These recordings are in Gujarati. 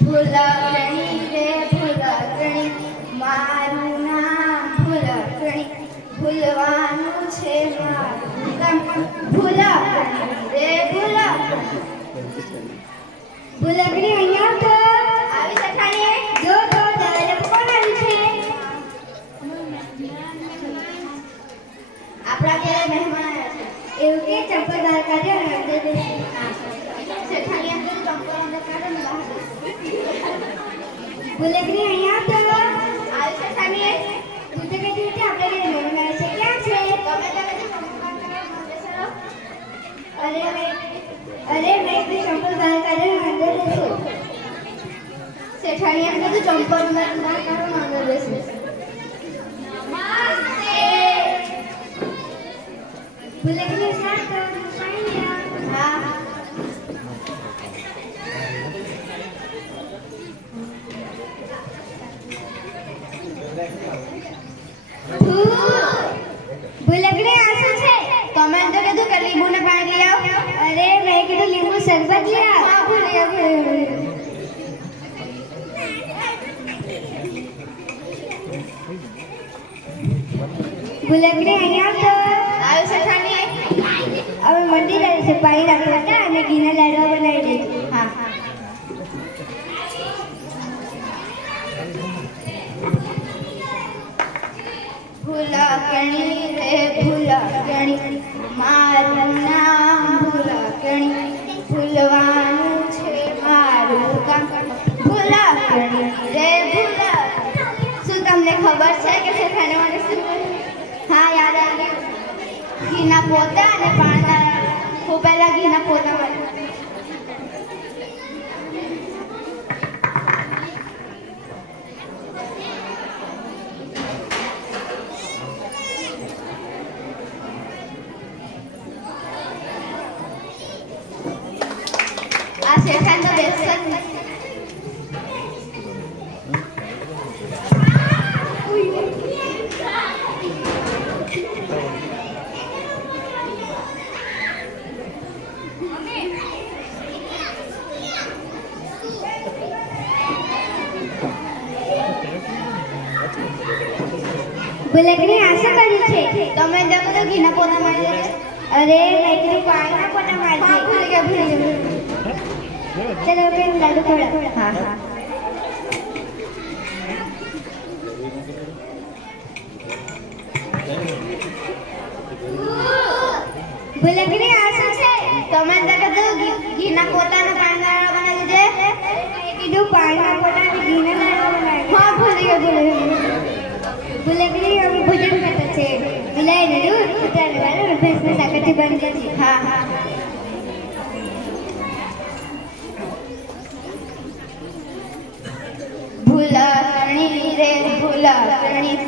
ભૂલકણી રે ભૂલકણી મારું નામ ભૂલકણી ભૂલવાનું છે મારું કામ ભૂલકણી રે ભૂલકણી અહીંયા તો આવી સખાને જો તો દરે કોણ આવી છે આપણા ઘરે મહેમાન આવ્યા છે એવું કે ચંપલ બહાર કાઢ્યો અને અંદર બેસી સખાની અંદર ચંપલ અંદર કાઢો ને બહાર ભૂલકણી અહીંયા તો આવી સખાને તું તો કહેતી હતી આપણે ઘરે મહેમાન આવ્યા છે ક્યાં છે તમે अरे मैं भी चंपल बाहर कर रही हूँ अंदर देखो सेठानी अंदर तो चंपल बाहर कर रहा हूँ अंदर देखो नमस्ते बोले कि मैं स्टार्ट कर दूँ शायद हाँ बोले कि नहीं आशा है तो मैं अंदर के तो कर ली बुना पानी लिया अरे मैं के तो नींबू शरबत लिया हां भूलिया ભૂલકણી અહીંયા તો આવ્યો સખાની હવે મંડી જાય છે પાણી રાખવા હતા અને ઘીના લાડવા બનાવી દે હા ભૂલકણી રે ભૂલકણી મારું નામ ભૂલકણી ભૂલવાનું છે મારું કામ ભૂલકણી રે ભૂલકણી શું તમને ખબર છે કે સખાને મને શું હા યાદ આવ્યું ઘીના પોતા અને પાણી હું પહેલા ઘીના પોતા માટે सेठान तो बेसन ભૂલકણી આશા કરી છે તમે જતો તો ઘીના પોતા મારી અરે મેં કીધું પાણીના પોતા મારી ભૂલી ગયા चलो फिर लाडू थोड़ा हाँ हाँ ભૂલકણી આશા છે તમે તો ઘીના પોતાના પાણીના લાડવા બનાવી દે કીધું પાણીના પોતાના ઘીના લાડવા બનાવી હા ભૂલી ગયા ભૂલકણી અમે ભોજન કરતા છે મિલાઈને દૂધ ઉતારવાનું ભેંસને સાકરથી બની જશે હા હા ભૂલકણી રે ભૂલકણી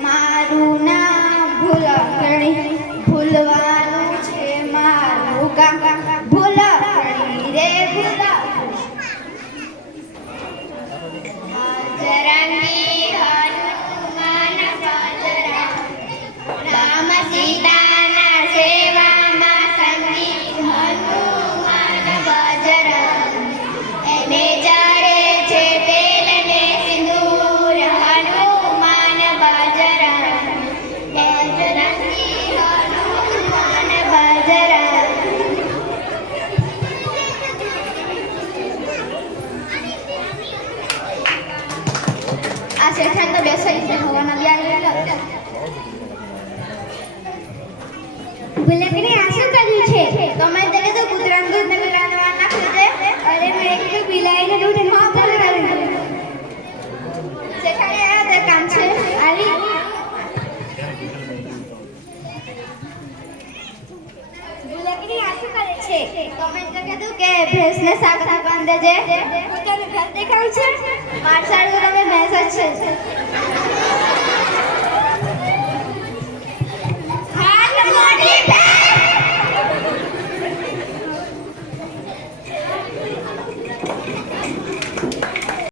મારું નામ ભૂલકણી ભૂલવાનું છે મારું કામ ભૂલકણી રે ભૂલકણી હનુમાન પધરા રામ સીતાના સેવામાં સંગી હનુમાન બજરા એને જાડે છે सेठान तो बेसाई से हवा नदी आ गई ભૂલકણી આશા કર્યું છે તમે જગે તો કૂતરાનું દૂધ નવી રાંધવા નાખ્યું છે અરે મેં કીધું બિલાઈને દૂધ હા ભૂલકણી શેઠાણી આયા તે કામ છે આવી ભૂલકણી આશા કરે છે તમે જગે તો કે ભેંસને શાક બાંધે છે પોતાનું ઘર દેખાવ છે માર સારું તમે ભેંસ જ છે